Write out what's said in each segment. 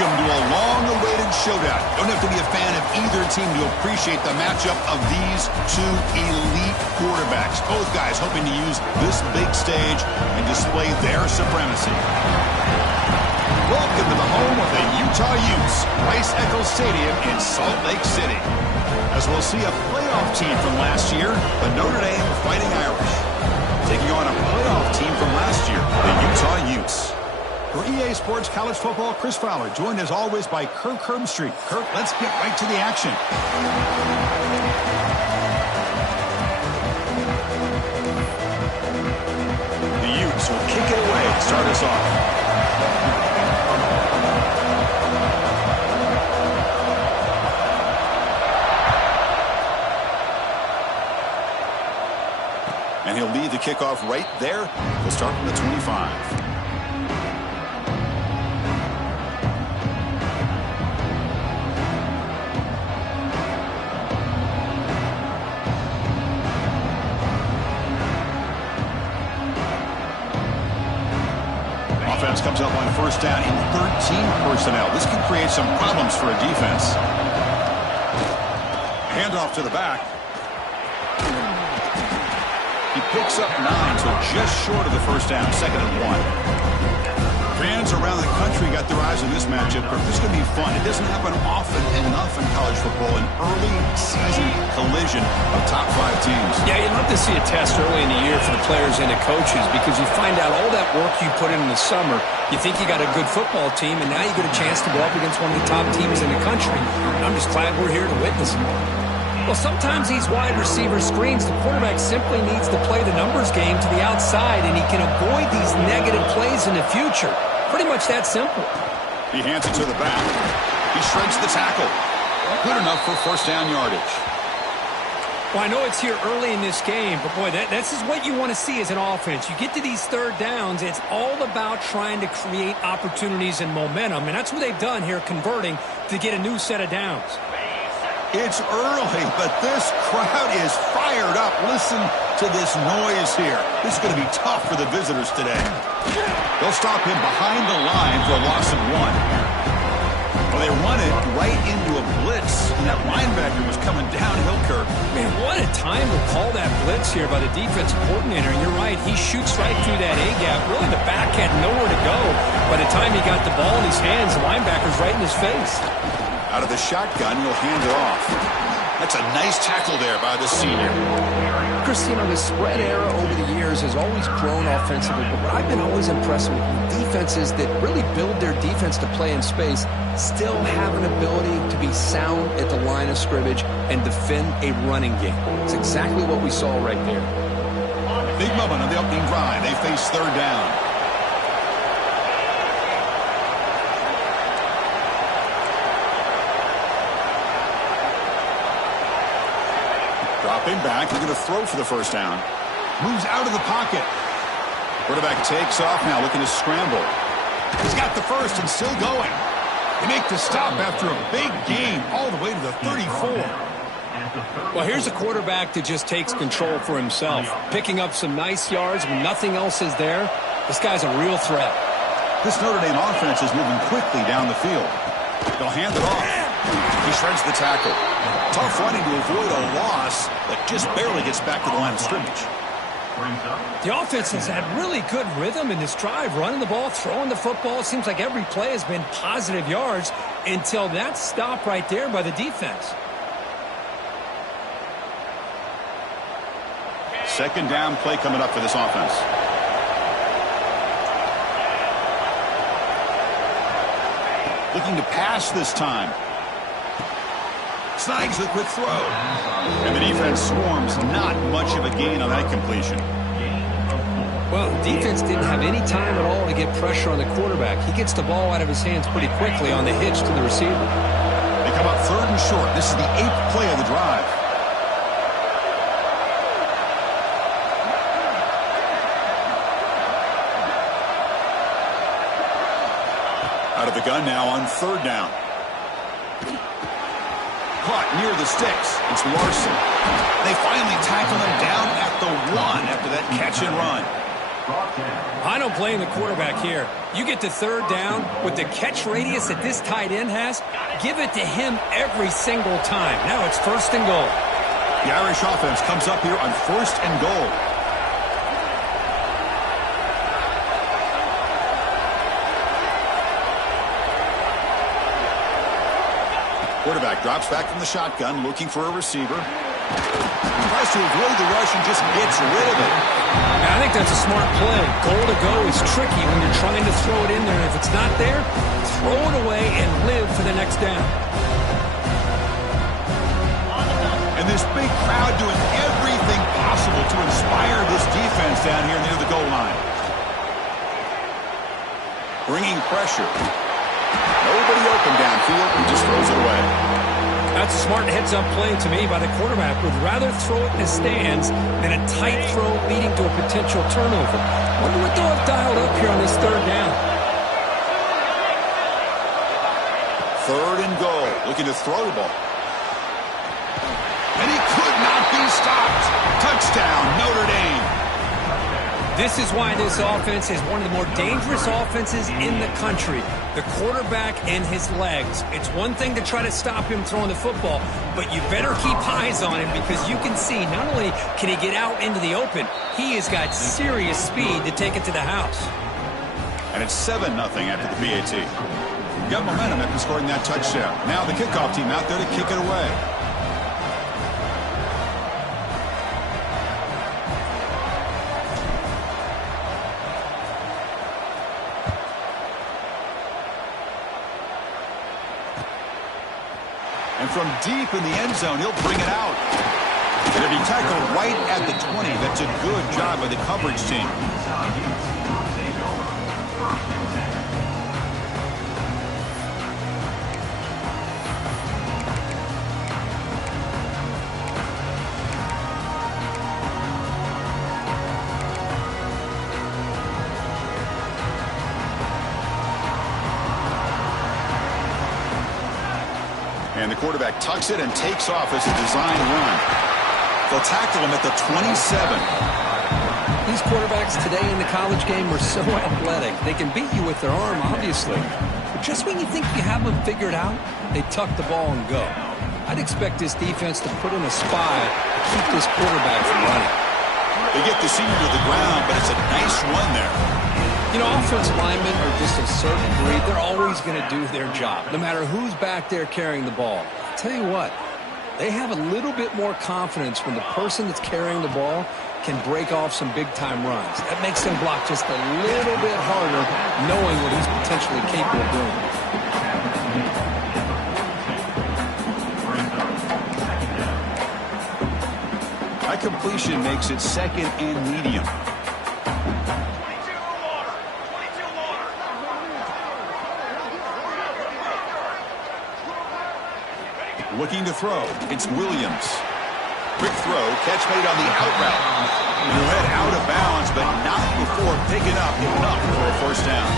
Welcome to a long-awaited showdown. You don't have to be a fan of either team to appreciate the matchup of these two elite quarterbacks. Both guys hoping to use this big stage and display their supremacy. Welcome to the home of the Utah Utes, Rice-Eccles Stadium in Salt Lake City. As we'll see a playoff team from last year, the Notre Dame Fighting Irish, taking on a playoff team from last year, the Utah Utes. For EA Sports College Football, Chris Fowler, joined as always by Kirk Herbstreit. Kirk, let's get right to the action. The Utes will kick it away to start us off. And he'll lead the kickoff right there. We'll start from the 25. Offense comes up on first down in 13 personnel. This can create some problems for a defense. Handoff to the back. He picks up 9, so just short of the first down, 2nd and 1. Fans around the country got their eyes on this matchup. This is going to be fun. It doesn't happen often enough in college football, an early season collision of top 5 teams. Yeah, you'd love to see a test early in the year for the players and the coaches because you find out all that work you put in the summer. You think you got a good football team, and now you get a chance to go up against one of the top teams in the country. I'm just glad we're here to witness it. Well, sometimes these wide receiver screens, the quarterback simply needs to play the numbers game to the outside, and he can avoid these negative plays in the future. Pretty much that simple. He hands it to the back. He shreds the tackle. Good enough for first down yardage. Well, I know it's here early in this game, but boy, this is what you want to see as an offense. You get to these third downs, it's all about trying to create opportunities and momentum, and that's what they've done here, converting to get a new set of downs. It's early, but this crowd is fired up. Listen to this noise here. This is going to be tough for the visitors today. They'll stop him behind the line for a loss of 1. Well, they run it right into a blitz, and that linebacker was coming downhill, Kirk. Man, what a time to call that blitz here by the defensive coordinator. And you're right, he shoots right through that A-gap. Really, the back had nowhere to go. By the time he got the ball in his hands, the linebacker's right in his face. Out of the shotgun, he'll hand it off. That's a nice tackle there by the senior. Chris, you know, the spread era over the years has always grown offensively, but what I've been always impressed with defenses that really build their defense to play in space still have an ability to be sound at the line of scrimmage and defend a running game. It's exactly what we saw right there. Big moment on the opening drive. They face third down. Dropping back, he's going to throw for the first down. Moves out of the pocket. Quarterback takes off now, looking to scramble. He's got the first and still going. They make the stop after a big gain all the way to the 34. Well, here's a quarterback that just takes control for himself, picking up some nice yards when nothing else is there. This guy's a real threat. This Notre Dame offense is moving quickly down the field. They'll hand it off. He shreds the tackle. Tough running to avoid a loss, but just barely gets back to the line of scrimmage. The offense has had really good rhythm in this drive, running the ball, throwing the football. It seems like every play has been positive yards until that stop right there by the defense. Second down play coming up for this offense. Looking to pass this time. Snides with a quick throw. And the defense swarms. Not much of a gain on that completion. Well, the defense didn't have any time at all to get pressure on the quarterback. He gets the ball out of his hands pretty quickly on the hitch to the receiver. They come up third and short. This is the 8th play of the drive. Out of the gun now on third down. Caught near the sticks. It's Larson. They finally tackle him down at the 1 after that catch and run. I don't blame the quarterback here. You get to third down with the catch radius that this tight end has, give it to him every single time. Now it's first and goal. The Irish offense comes up here on first and goal. Quarterback drops back from the shotgun, looking for a receiver. He tries to avoid the rush and just gets rid of it. I think that's a smart play. Goal to go is tricky when you're trying to throw it in there. If it's not there, throw it away and live for the next down. And this big crowd doing everything possible to inspire this defense down here near the goal line. Bringing pressure. Nobody open downfield. He just throws it away. That's a smart heads-up play to me by the quarterback. Would rather throw it in the stands than a tight throw leading to a potential turnover. Wonder what they'll have dialed up here on this third down. Third and goal. Looking to throw the ball. And he could not be stopped. Touchdown, Notre Dame. This is why this offense is one of the more dangerous offenses in the country. The quarterback and his legs. It's one thing to try to stop him throwing the football, but you better keep eyes on him because you can see not only can he get out into the open, he has got serious speed to take it to the house. And it's 7-0 after the PAT. Got momentum after scoring that touchdown. Now the kickoff team out there to kick it away. And from deep in the end zone, he'll bring it out. It'll be tackled right at the 20. That's a good job by the coverage team. And the quarterback tucks it and takes off as a design run. They'll tackle him at the 27. These quarterbacks today in the college game are so athletic. They can beat you with their arm, obviously. But just when you think you have them figured out, they tuck the ball and go. I'd expect this defense to put in a spy to keep this quarterback from running. They get the senior to the ground, but it's a nice run there. You know, offensive linemen are just a certain breed. They're always going to do their job, no matter who's back there carrying the ball. I'll tell you what, they have a little bit more confidence when the person that's carrying the ball can break off some big-time runs. That makes them block just a little bit harder, knowing what he's potentially capable of doing. That completion makes it second and medium. Looking to throw. It's Williams. Quick throw. Catch made on the out route. He'll head out of bounds, but not before picking up enough for a first down.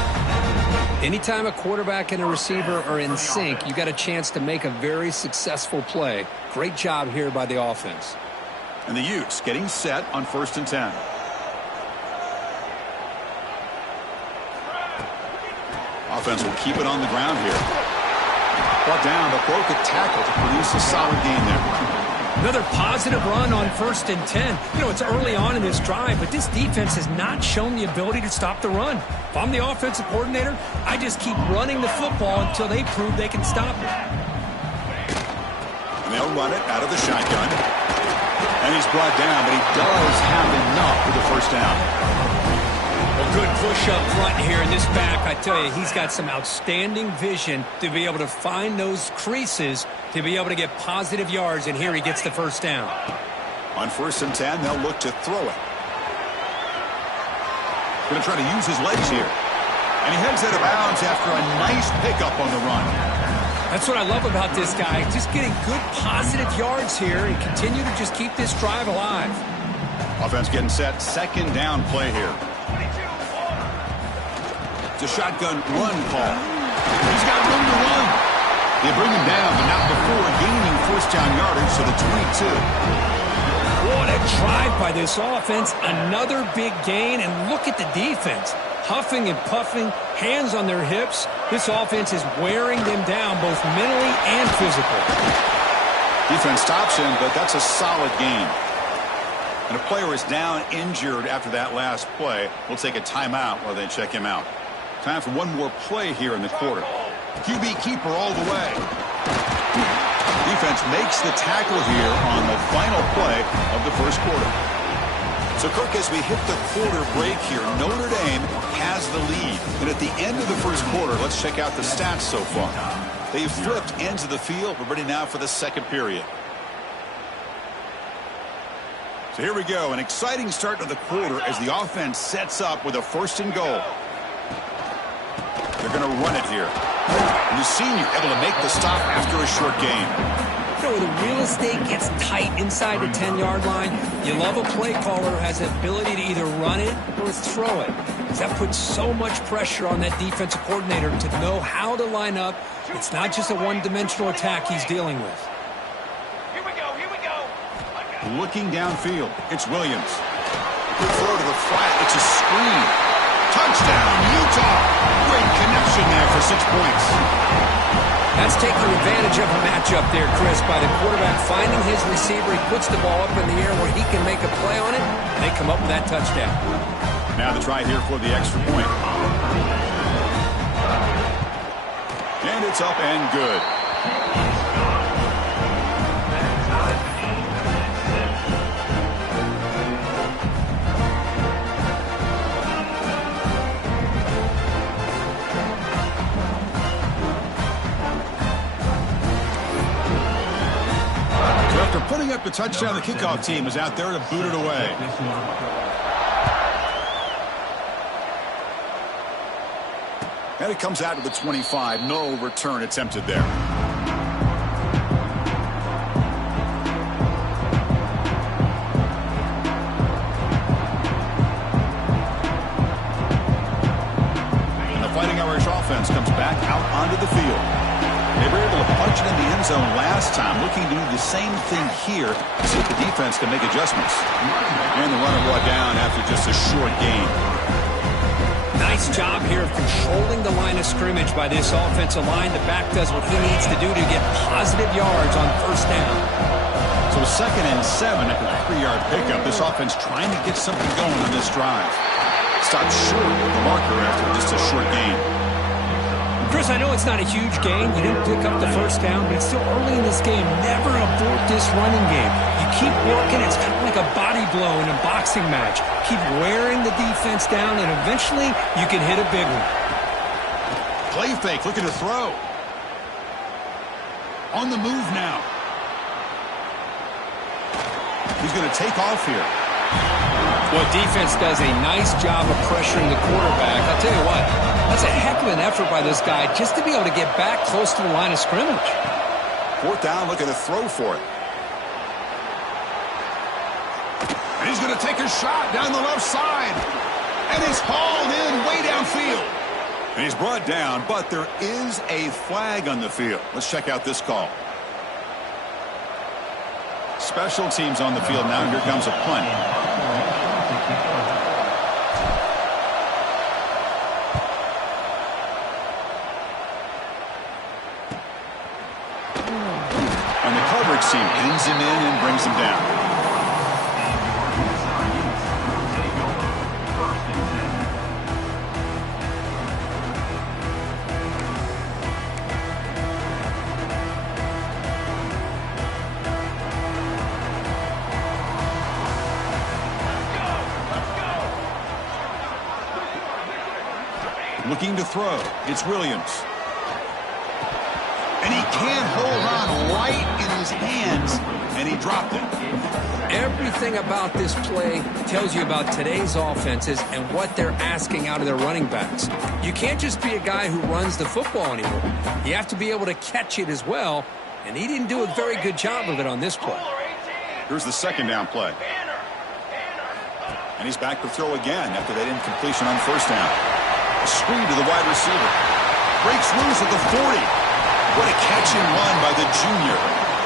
Anytime a quarterback and a receiver are in sync, you got a chance to make a very successful play. Great job here by the offense. And the Utes getting set on 1st and 10. Offense will keep it on the ground here. Brought down, but broke a tackle to produce a solid gain there. Another positive run on 1st and 10. You know, it's early on in this drive, but this defense has not shown the ability to stop the run. If I'm the offensive coordinator, I just keep running the football until they prove they can stop it. And they'll run it out of the shotgun. And he's brought down, but he does have enough for the first down. A good push up front here in this back. I tell you, he's got some outstanding vision to be able to find those creases to be able to get positive yards, and here he gets the first down. On 1st and 10, they'll look to throw it. Going to try to use his legs here. And he heads out of bounds after a nice pickup on the run. That's what I love about this guy. Just getting good positive yards here and continue to just keep this drive alive. Offense getting set. 2nd down play here. A shotgun run call. He's got room to run. They bring him down, but not before gaining first down yardage to the 22. What a drive by this offense. Another big gain, and look at the defense. Huffing and puffing, hands on their hips. This offense is wearing them down both mentally and physically. Defense stops him, but that's a solid gain. And a player is down injured after that last play. We'll take a timeout while they check him out. Time for one more play here in the quarter. QB keeper all the way. Defense makes the tackle here on the final play of the first quarter. So, Kirk, as we hit the quarter break here, Notre Dame has the lead. And at the end of the first quarter, let's check out the stats so far. They've flipped ends of the field. We're ready now for the second period. So here we go. An exciting start to the quarter as the offense sets up with a 1st and goal. They're going to run it here. And the senior able to make the stop after a short gain. You know, when the real estate gets tight inside the 10-yard line, you love a play caller who has the ability to either run it or throw it. That puts so much pressure on that defensive coordinator to know how to line up. It's not just a one-dimensional attack he's dealing with. Here we go. Looking downfield, it's Williams. Good throw to the flat. It's a screen. Touchdown, Utah. Great connection there for 6 points. That's taking advantage of a matchup there, Chris, by the quarterback finding his receiver. He puts the ball up in the air where he can make a play on it, and they come up with that touchdown. Now the try here for the extra point. And it's up and good. After putting up the touchdown, the kickoff team is out there to boot it away. And it comes out to the 25. No return attempted there. And the Fighting Irish offense comes back out onto the field. They were able to punch it in the end zone last time, looking to do the same thing here to see if the defense can make adjustments. And the runner brought down after just a short gain. Nice job here of controlling the line of scrimmage by this offensive line. The back does what he needs to do to get positive yards on 1st down. So 2nd and 7 after the 3-yard pickup. This offense trying to get something going on this drive. Stopped short of the marker after just a short gain. Chris, I know it's not a huge gain. You didn't pick up the 1st down, but it's still early in this game. Never abort this running game. You keep working. It's kind of like a body blow in a boxing match. Keep wearing the defense down, and eventually you can hit a big one. Play fake, looking to throw. On the move now. He's going to take off here. Well, defense does a nice job of pressuring the quarterback. I'll tell you what, that's a heck of an effort by this guy just to be able to get back close to the line of scrimmage. 4th down, looking to throw for it. And he's going to take a shot down the left side. And he's hauled in way downfield. And he's brought down, but there is a flag on the field. Let's check out this call. Special teams on the field now. Here comes a punt. And the coverage team pins him in and brings him down. Looking to throw. It's Williams. And he can't hold on right in his hands, and he dropped it. Everything about this play tells you about today's offenses and what they're asking out of their running backs. You can't just be a guy who runs the football anymore. You have to be able to catch it as well, and he didn't do a very good job of it on this play. Here's the 2nd down play. And he's back to throw again after that incompletion on 1st down. A screen to the wide receiver. Breaks loose at the 40. What a catch and run by the junior.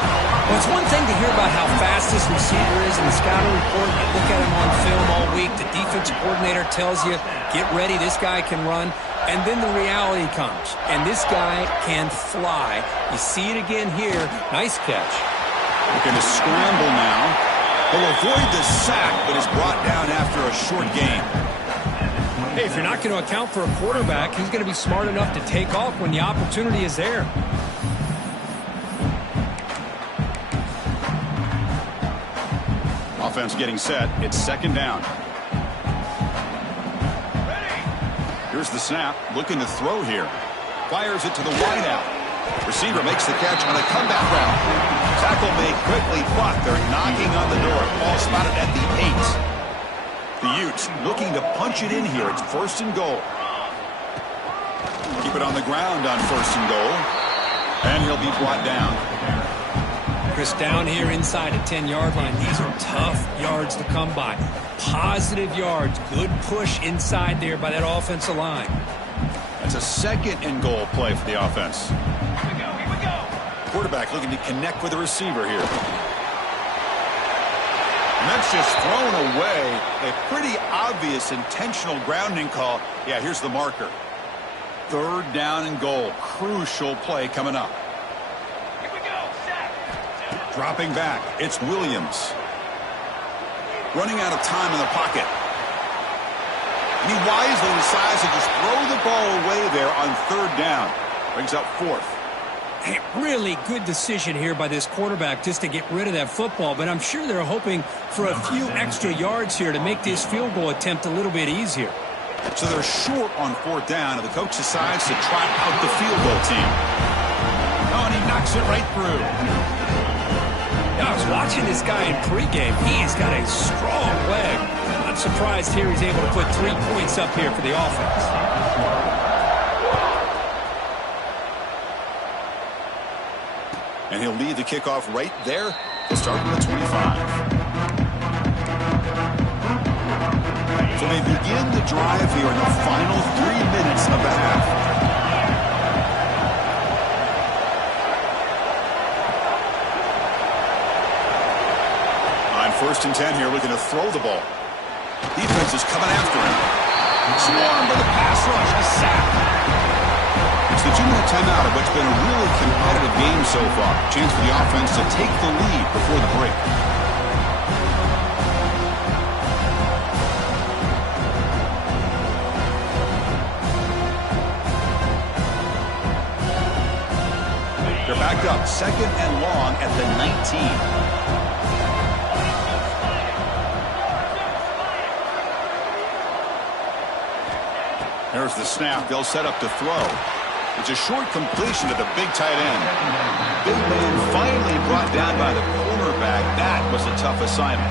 Well, it's one thing to hear about how fast this receiver is in the scouting report. You look at him on film all week. The defensive coordinator tells you, get ready, this guy can run. And then the reality comes, and this guy can fly. You see it again here. Nice catch. Looking to scramble now. He'll avoid the sack, but is brought down after a short gain. Hey, if you're not going to account for a quarterback, he's going to be smart enough to take off when the opportunity is there. Offense getting set. It's second down. Here's the snap. Looking to throw here. Fires it to the wideout. Receiver makes the catch on a comeback route. Tackle made quickly, but they're knocking on the door. Ball spotted at the 8. The Utes looking to punch it in here. It's first and goal. Keep it on the ground on first and goal. And he'll be brought down. Chris, down here inside a 10-yard line. These are tough yards to come by. Positive yards. Good push inside there by that offensive line. That's a second and goal play for the offense. Here we go. Quarterback looking to connect with the receiver here. And that's just thrown away. A pretty obvious intentional grounding call. Yeah, here's the marker. Third down and goal. Crucial play coming up. Here we go. Sack. Dropping back. It's Williams. Running out of time in the pocket. And he wisely decides to just throw the ball away there on third down. Brings up fourth. Hey, really good decision here by this quarterback just to get rid of that football, but I'm sure they're hoping for a few extra yards here to make this field goal attempt a little bit easier. So they're short on fourth down, and the coach decides to trot out the field goal team. Oh, and he knocks it right through. I was watching this guy in pregame. He's got a strong leg. Not surprised here he's able to put 3 points up here for the offense. And he'll lead the kickoff right there. He'll start from the 25. So they begin the drive here in the final 3 minutes of the half. First and 10 here, looking to throw the ball. Defense is coming after him. Swarmed by the pass rush, a sack. It's the 2-minute timeout of what's been a really competitive game so far. Chance for the offense to take the lead before the break. They're back up, second and long at the 19. There's the snap. They'll set up to throw. It's a short completion to the big tight end. Big man finally brought down by the cornerback. That was a tough assignment.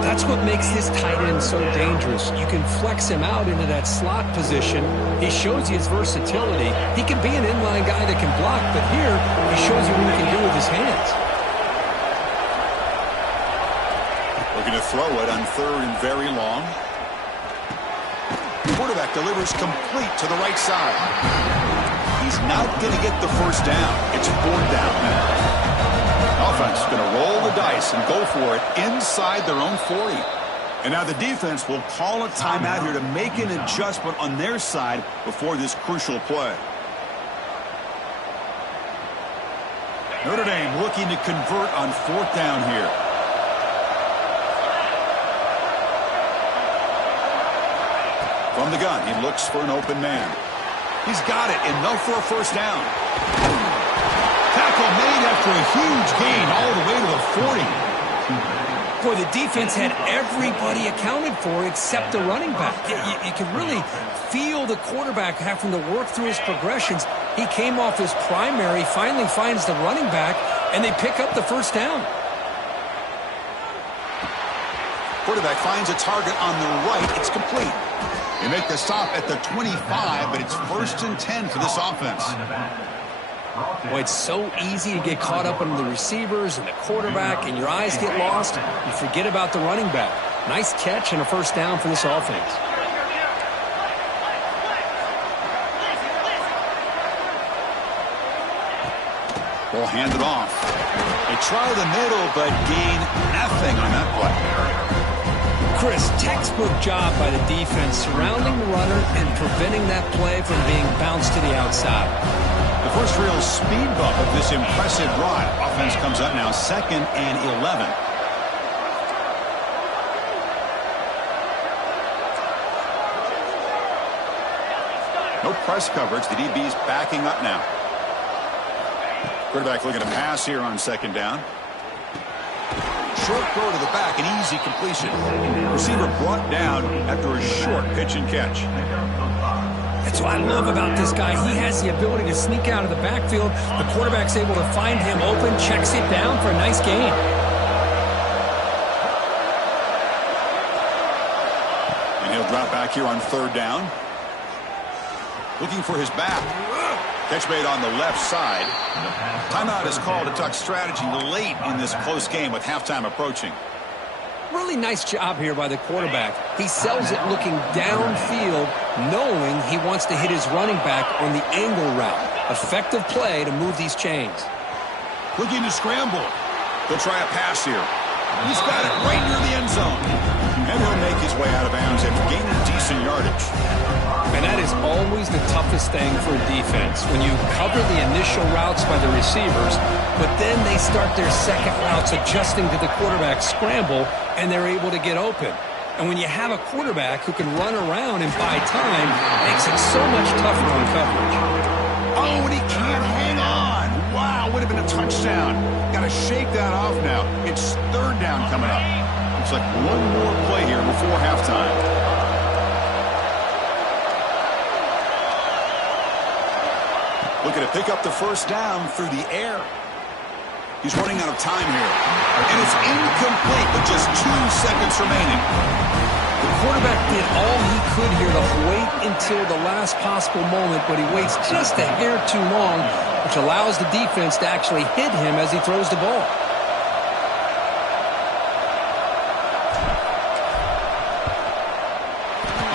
That's what makes this tight end so dangerous. You can flex him out into that slot position. He shows you his versatility. He can be an inline guy that can block, but here he shows you what he can do with his hands. Looking to throw it on third and very long. Quarterback delivers complete to the right side. He's not going to get the first down. It's fourth down now. Offense is going to roll the dice and go for it inside their own 40. And now the defense will call a timeout here to make an adjustment on their side before this crucial play. Notre Dame looking to convert on fourth down here. From the gun, he looks for an open man. He's got it, enough for a first down. Tackle made after a huge gain all the way to the 40. Boy, the defense had everybody accounted for except the running back. You can really feel the quarterback having to work through his progressions. He came off his primary, finally finds the running back, and they pick up the first down. Quarterback finds a target on the right. It's complete. They make the stop at the 25, but it's first and 10 for this offense. Boy, it's so easy to get caught up in the receivers and the quarterback, and your eyes get lost. You forget about the running back. Nice catch and a first down for this offense. will hand it off. They try the middle, but gain nothing on that play. Chris, textbook job by the defense surrounding the runner and preventing that play from being bounced to the outside. The first real speed bump of this impressive run. Offense comes up now 2nd and 11. No press coverage. The DB's backing up now. Quarterback looking to pass here on 2nd down. Short throw to the back, an easy completion. Receiver brought down after a short pitch and catch. That's what I love about this guy. He has the ability to sneak out of the backfield. The quarterback's able to find him open, checks it down for a nice gain. And he'll drop back here on 3rd down. Looking for his back. Catch made on the left side. Timeout is called to talk strategy late in this close game with halftime approaching. Really nice job here by the quarterback. He sells it looking downfield, knowing he wants to hit his running back on the angle route. Effective play to move these chains. Looking to scramble. They'll try a pass here. He's got it right near the end zone. And he'll make his way out of bounds after gaining decent yardage. And that is always the toughest thing for a defense. When you cover the initial routes by the receivers, but then they start their second routes adjusting to the quarterback's scramble, and they're able to get open. And when you have a quarterback who can run around and buy time, it makes it so much tougher on coverage. Oh, and he can't hang on. Wow, would have been a touchdown. Got to shake that off now. It's 3rd down coming up. Looks like one more play here before halftime. Looking to pick up the 1st down through the air. He's running out of time here. And it's incomplete with just 2 seconds remaining. The quarterback did all he could here to wait until the last possible moment, but he waits just a hair too long, which allows the defense to actually hit him as he throws the ball.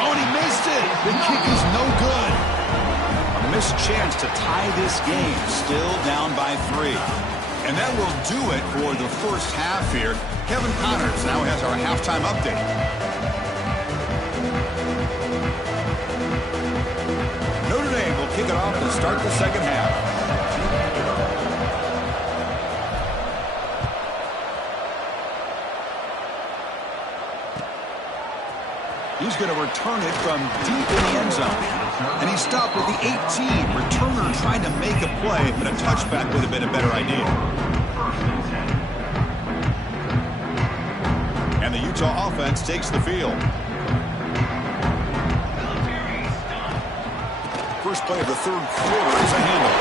Oh, and he missed it. The kick is no good. A missed chance to tie this game. Still down by 3. And that will do it for the first half here. Kevin Connors now has our halftime update. Notre Dame will kick it off to start the second half. He's going to return it from deep in the end zone. And he stopped at the 18. Returner trying to make a play, but a touchback would have been a better idea. And the Utah offense takes the field. First play of the 3rd quarter is a handoff.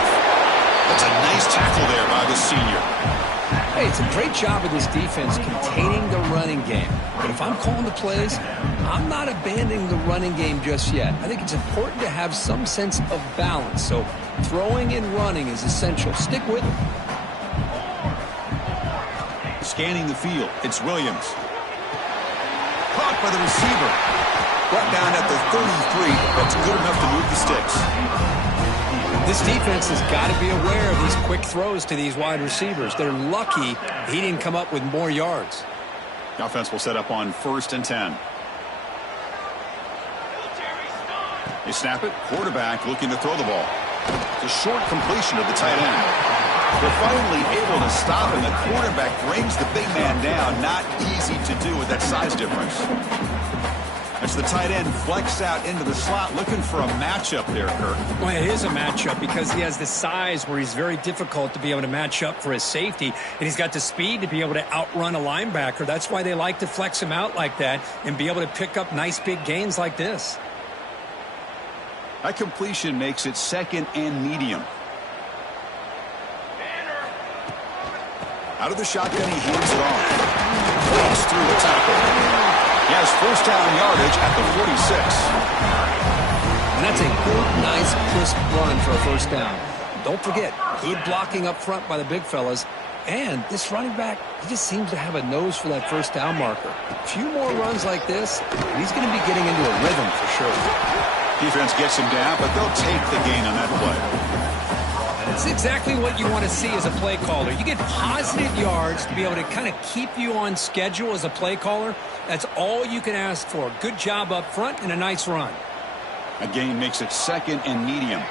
That's a nice tackle there by the senior. Hey, it's a great job of this defense containing the running game. But if I'm calling the plays, I'm not abandoning the running game just yet. I think it's important to have some sense of balance. So throwing and running is essential. Stick with it. Scanning the field, it's Williams. Caught by the receiver. Brought down at the 33. That's good enough to move the sticks. This defense has got to be aware of these quick throws to these wide receivers. They're lucky he didn't come up with more yards. The offense will set up on 1st and 10. They snap it. Quarterback looking to throw the ball. It's a short completion of the tight end. They're finally able to stop, and the quarterback brings the big man down. Not easy to do with that size difference. As the tight end flexed out into the slot, looking for a matchup there, Kirk. Well, it is a matchup because he has the size where he's very difficult to be able to match up for his safety, and he's got the speed to be able to outrun a linebacker. That's why they like to flex him out like that and be able to pick up nice big gains like this. That completion makes it 2nd and medium. Out of the shotgun, he hands it off. Close through the tackle. He has 1st down yardage at the 46. And that's a good, nice, crisp run for a 1st down. Don't forget, good blocking up front by the big fellas. And this running back, he just seems to have a nose for that 1st down marker. A few more runs like this, and he's going to be getting into a rhythm for sure. Defense gets him down, but they'll take the gain on that play. That's exactly what you want to see as a play caller. You get positive yards to be able to kind of keep you on schedule as a play caller. That's all you can ask for. Good job up front and a nice run. A gain makes it 2nd and medium.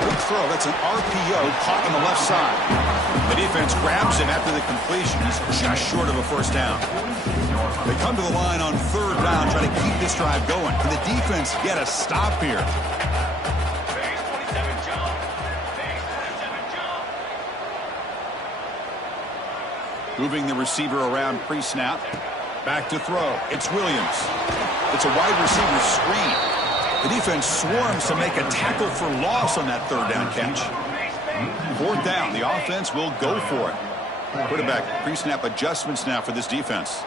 Good throw. That's an RPO caught on the left side. The defense grabs him after the completion. He's just short of a first down. They come to the line on 3rd down, trying to keep this drive going. Can the defense get a stop here? Moving the receiver around pre-snap. Back to throw. It's Williams. It's a wide receiver screen. The defense swarms to make a tackle for loss on that 3rd down catch. 4th down. The offense will go for it. Quarterback pre-snap adjustments now for this defense.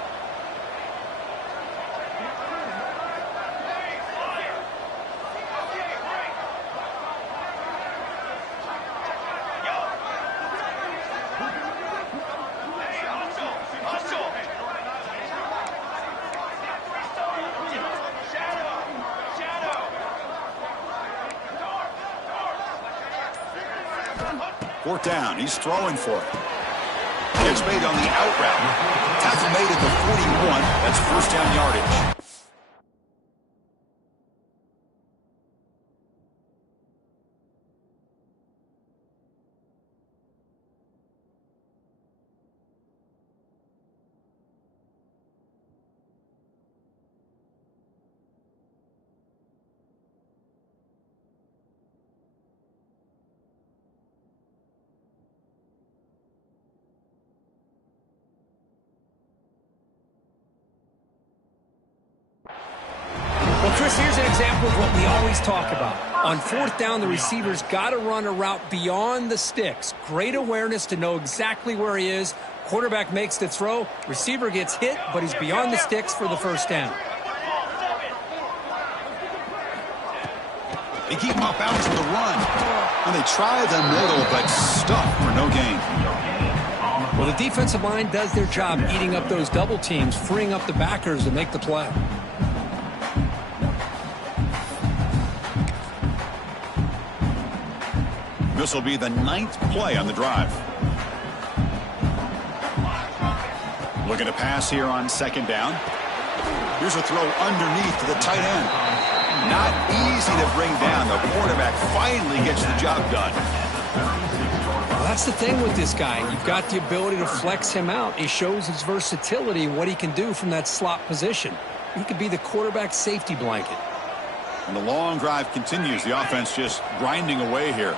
Fourth down. He's throwing for it. It's made on the out route. Tackle made at the 41. That's first down yardage. Well, Chris, here's an example of what we always talk about. On 4th down, the receiver's got to run a route beyond the sticks. Great awareness to know exactly where he is. Quarterback makes the throw. Receiver gets hit, but he's beyond the sticks for the first down. They keep him off balance with the run. And they try the middle, but stuck for no gain. Well, the defensive line does their job eating up those double teams, freeing up the backers to make the play. This will be the 9th play on the drive. Looking to pass here on 2nd down. Here's a throw underneath to the tight end. Not easy to bring down. The quarterback finally gets the job done. Well, that's the thing with this guy. You've got the ability to flex him out. He shows his versatility and what he can do from that slot position. He could be the quarterback safety blanket. And the long drive continues. The offense just grinding away here.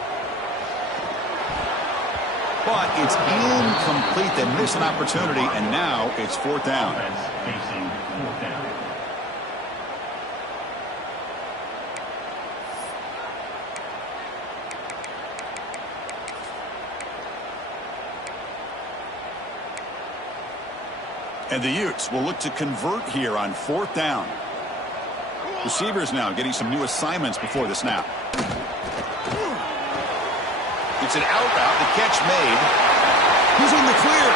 But it's incomplete. They miss an opportunity, and now it's 4th down. And the Utes will look to convert here on 4th down. Receivers now getting some new assignments before the snap. It's an out route. The catch made. Who's in the clear?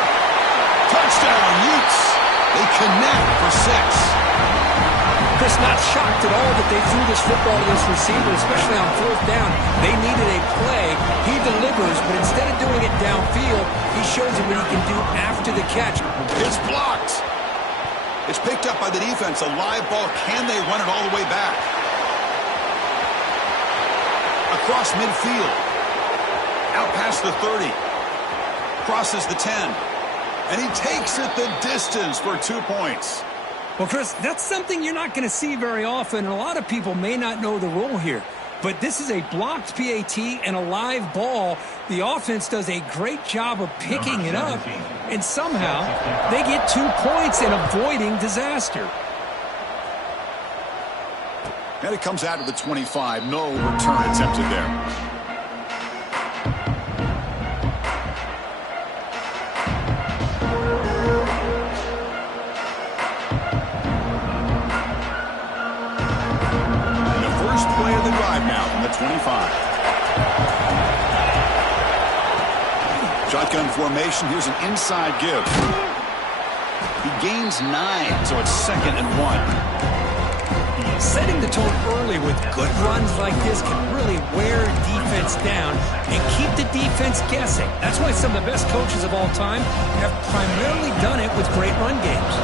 Touchdown, Utes. They connect for 6. Chris, not shocked at all that they threw this football to this receiver, especially on 4th down. They needed a play. He delivers, but instead of doing it downfield, he shows him what he can do after the catch. It's blocked. It's picked up by the defense. A live ball. Can they run it all the way back? Across midfield. Out past the 30. Crosses the 10. And he takes it the distance for 2 points. Well, Chris, that's something you're not going to see very often, and a lot of people may not know the rule here. But this is a blocked PAT and a live ball. The offense does a great job of picking it up, and somehow they get 2 points in avoiding disaster. And it comes out of the 25. No return attempted there. Play of the drive now from the 25. Shotgun formation. Here's an inside give. He gains 9, so it's 2nd and 1. Setting the tone early with good runs like this can really wear defense down and keep the defense guessing. That's why some of the best coaches of all time have primarily done it with great run games.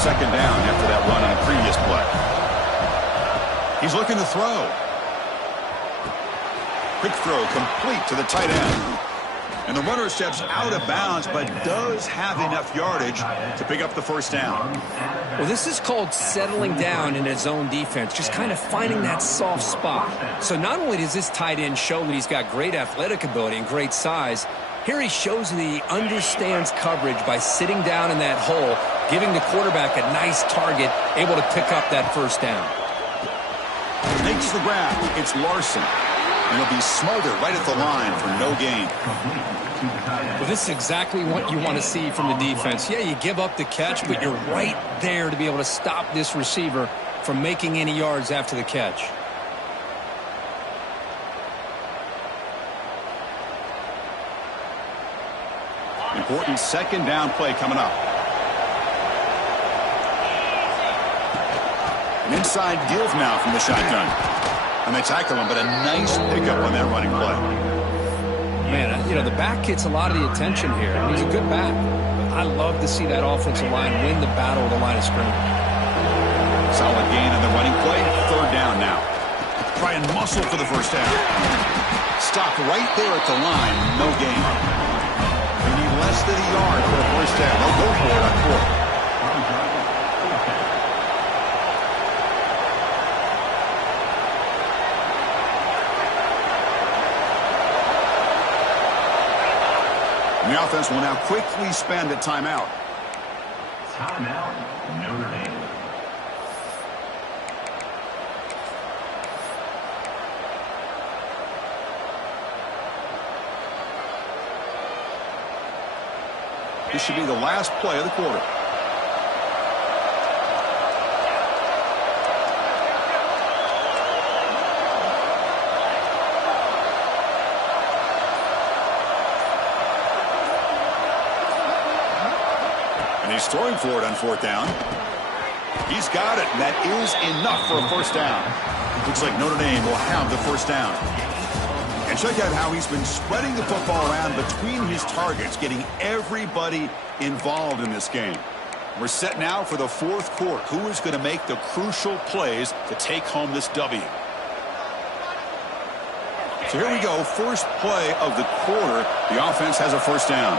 Second down after that run on the previous play. He's looking to throw. Quick throw complete to the tight end. And the runner steps out of bounds, but does have enough yardage to pick up the first down. Well, this is called settling down in his zone defense, just kind of finding that soft spot. So not only does this tight end show that he's got great athletic ability and great size, here he shows that he understands coverage by sitting down in that hole, giving the quarterback a nice target, able to pick up that first down. Makes the grab. It's Larson. And he'll be smothered right at the line for no gain. Well, this is exactly what you want to see from the defense. Yeah, you give up the catch, but you're right there to be able to stop this receiver from making any yards after the catch. Important second down play coming up. An inside give now from the shotgun. And they tackle him, but a nice pickup on that running play. Man, you know, the back gets a lot of the attention here. He's a good back. I love to see that offensive line win the battle of the line of scrimmage. Solid gain on the running play. Third down now. Try and muscle for the first down. Stop right there at the line. No gain. They need less than a yard for a first down. They'll go for it on fourth. The offense will now quickly spend a timeout. Timeout, Notre Dame. This should be the last play of the quarter. And he's throwing for it on fourth down. He's got it, and that is enough for a first down. Looks like Notre Dame will have the first down. And check out how he's been spreading the football around between his targets, getting everybody involved in this game. We're set now for the fourth quarter. Who is going to make the crucial plays to take home this W? So here we go, first play of the quarter. The offense has a first down.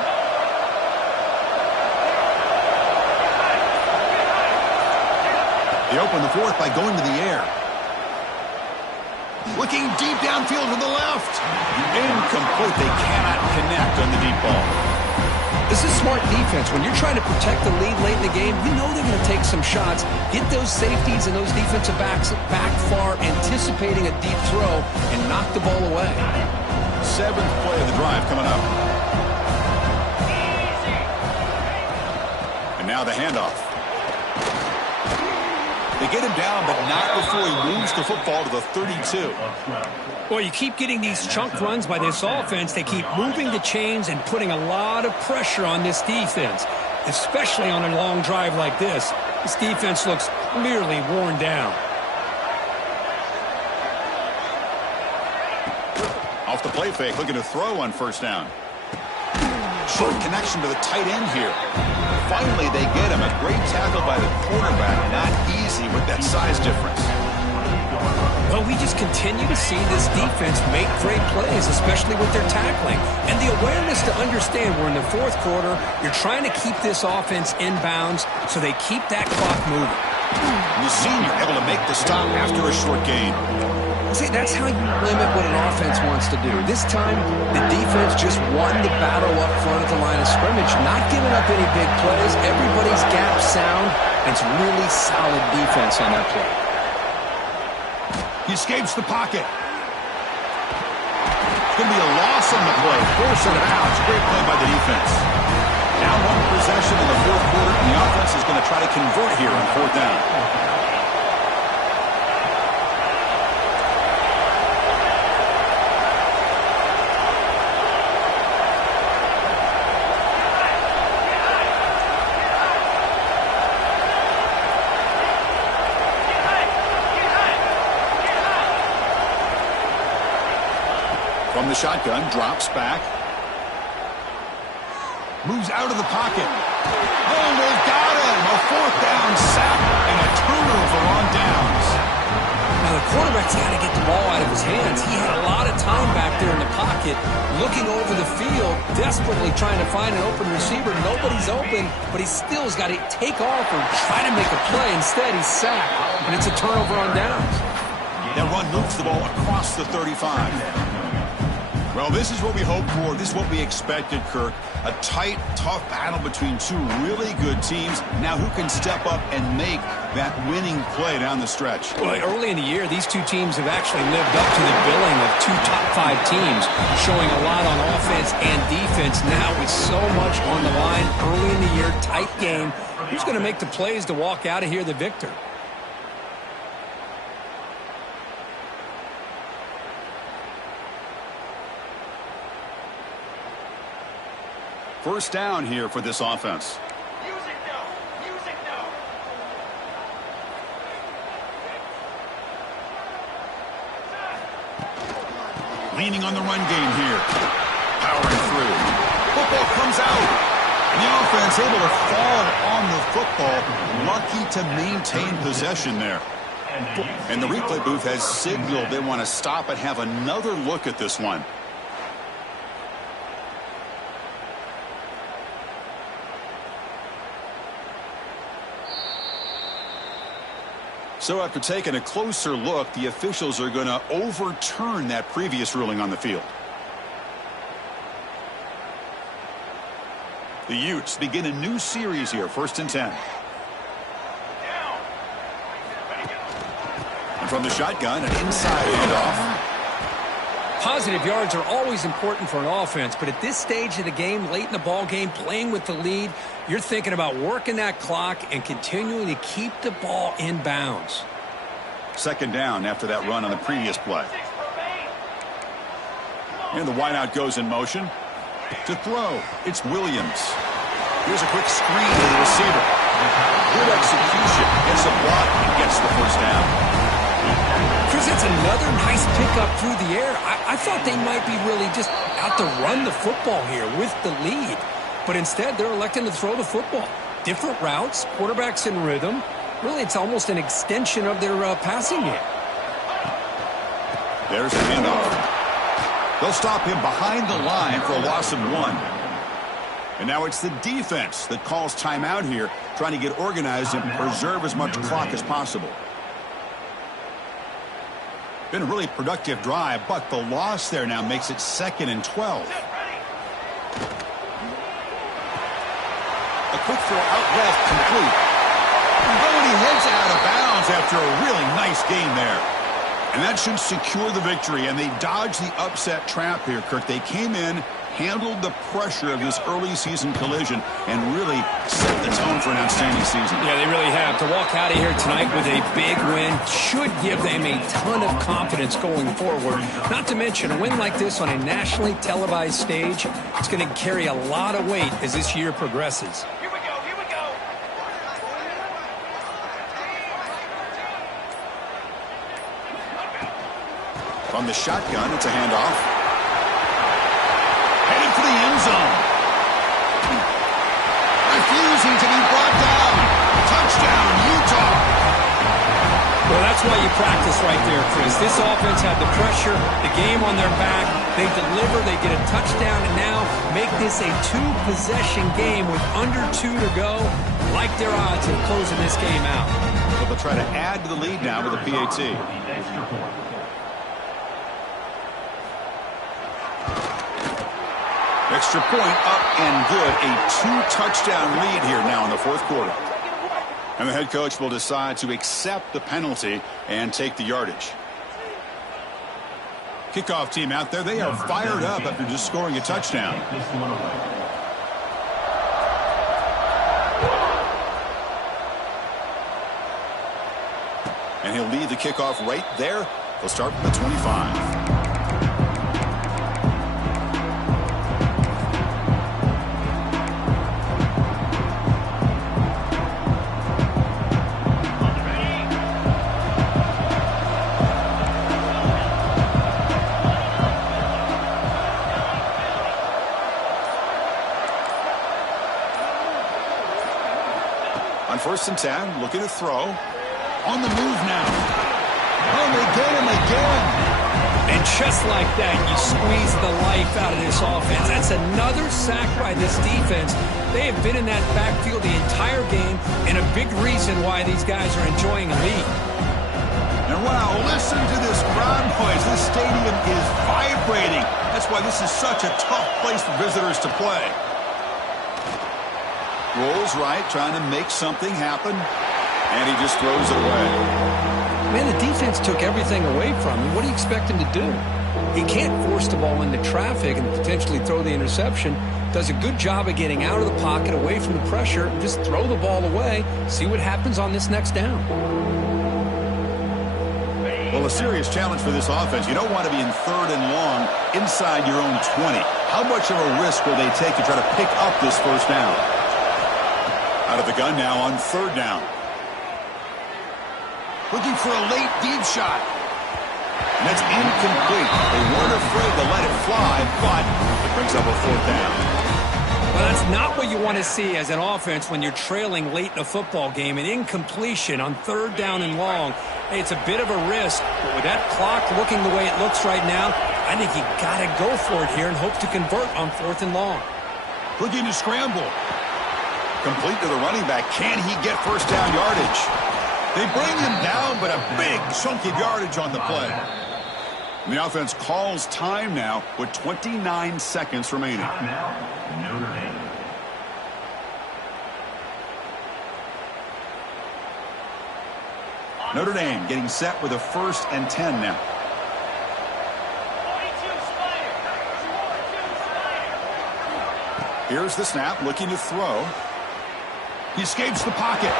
They open the fourth by going to the air. Looking deep downfield to the left. Incomplete. They cannot connect on the deep ball. This is smart defense. When you're trying to protect the lead late in the game, you know they're going to take some shots, get those safeties and those defensive backs back far, anticipating a deep throw, and knock the ball away. Seventh play of the drive coming up. And now the handoff. They get him down, but not before he moves the football to the 32. Well, you keep getting these chunk runs by this offense. They keep moving the chains and putting a lot of pressure on this defense, especially on a long drive like this. This defense looks clearly worn down. Off the play fake, looking to throw on first down. Short connection to the tight end here. Finally, they get him. A great tackle by the quarterback. Not easy with that size difference. Well, we just continue to see this defense make great plays, especially with their tackling. And the awareness to understand we're in the fourth quarter, you're trying to keep this offense in bounds so they keep that clock moving. And the senior able to make the stop after a short gain. See, that's how you limit what an offense wants to do. This time, the defense just won the battle up front at the line of scrimmage, not giving up any big plays. Everybody's gap sound. It's really solid defense on that play. He escapes the pocket. It's going to be a loss on the play. Force it out. Great play by the defense. Now one possession in the fourth quarter, and the offense is going to try to convert here on fourth down. From the shotgun, drops back. Moves out of the pocket. Oh, they've got him! A fourth down sack and a turnover on downs. Now, the quarterback's got to get the ball out of his hands. He had a lot of time back there in the pocket, looking over the field, desperately trying to find an open receiver. Nobody's open, but he still has got to take off or try to make a play. Instead, he's sacked, and it's a turnover on downs. That run moves the ball across the 35. Well, this is what we hoped for. This is what we expected, Kirk. A tight, tough battle between two really good teams. Now, who can step up and make that winning play down the stretch? Well, early in the year, these two teams have actually lived up to the billing of two top-5 teams, showing a lot on offense and defense. Now, with so much on the line early in the year, tight game, who's going to make the plays to walk out of here the victor? First down here for this offense. Music now. Music now. Leaning on the run game here. Powering through. Football comes out. And the offense able to fall on the football. Lucky to maintain possession there. And the replay booth has signaled they want to stop and have another look at this one. So after taking a closer look, the officials are going to overturn that previous ruling on the field. The Utes begin a new series here, 1st and 10. And from the shotgun, an inside handoff. Positive yards are always important for an offense, but at this stage of the game, late in the ball game, playing with the lead, you're thinking about working that clock and continuing to keep the ball in bounds. 2nd down after that run on the previous play. And the wideout goes in motion. To throw, it's Williams. Here's a quick screen to the receiver. Good execution. Gets a block and gets the first down. Chris, that's another nice pickup through the air. I thought they might be really just out to run the football here with the lead. But instead, they're electing to throw the football. Different routes, quarterbacks in rhythm. Really, it's almost an extension of their passing game. There's a handoff. They'll stop him behind the line for a loss of 1. And now it's the defense that calls timeout here, trying to get organized and preserve as much clock as possible. Been a really productive drive, but the loss there now makes it 2nd and 12. A quick throw out left, complete. And he heads out of bounds after a really nice gain there. And that should secure the victory, and they dodged the upset trap here, Kirk. They came in, handled the pressure of this early season collision, and really set the tone for an outstanding season. Yeah, they really have. To walk out of here tonight with a big win should give them a ton of confidence going forward. Not to mention, a win like this on a nationally televised stage, it's going to carry a lot of weight as this year progresses. Here we go. Here we go. From the shotgun, it's a handoff. Heading for the end zone. Refusing to be brought down. Touchdown, Utah. Well, that's why you practice right there, Chris. This offense had the pressure, the game on their back. They deliver, they get a touchdown, and now make this a 2-possession game with under 2 to go. Like their odds of closing this game out. But they'll try to add to the lead now with a PAT. Extra point up and good. A 2-touchdown lead here now in the 4th quarter. And the head coach will decide to accept the penalty and take the yardage. Kickoff team out there. They are fired up after just scoring a touchdown. And he'll lead the kickoff right there. They'll start from the 25. 1st and 10, looking to throw. On the move now. Oh, they get him again. And just like that, you squeeze the life out of this offense. That's another sack by this defense. They have been in that backfield the entire game, and a big reason why these guys are enjoying a lead. And wow, listen to this crowd noise. This stadium is vibrating. That's why this is such a tough place for visitors to play. Rolls right, trying to make something happen, and he just throws it away. Man, the defense took everything away from him. What do you expect him to do? He can't force the ball into traffic and potentially throw the interception. Does a good job of getting out of the pocket, away from the pressure, and just throw the ball away. See what happens on this next down. Well, a serious challenge for this offense. You don't want to be in 3rd and long inside your own 20. How much of a risk will they take to try to pick up this 1st down? Out of the gun now on 3rd down. Looking for a late deep shot. And that's incomplete. They weren't afraid to let it fly, but it brings up a 4th down. Well, that's not what you want to see as an offense when you're trailing late in a football game. An incompletion on 3rd down and long. Hey, it's a bit of a risk, but with that clock looking the way it looks right now, I think you got to go for it here and hope to convert on 4th and long. Looking to scramble. Complete to the running back. Can he get 1st down yardage? They bring him down, but a big chunk of yardage on the play. And the offense calls time now with 29 seconds remaining. Timeout, Notre Dame. Notre Dame getting set with a 1st and 10 now. 42 Spider. 42 Spider. Here's the snap, looking to throw. He escapes the pocket.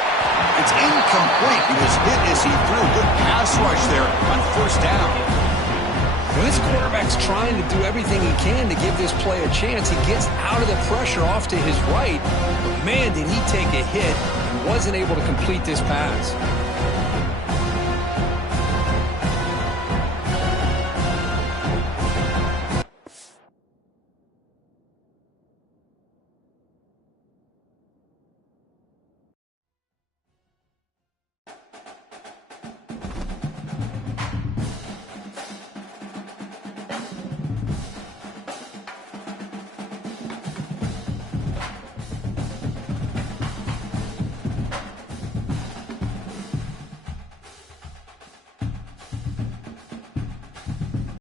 It's incomplete. He was hit as he threw. Good pass rush there on 1st down. When this quarterback's trying to do everything he can to give this play a chance, he gets out of the pressure off to his right. But man, did he take a hit and wasn't able to complete this pass.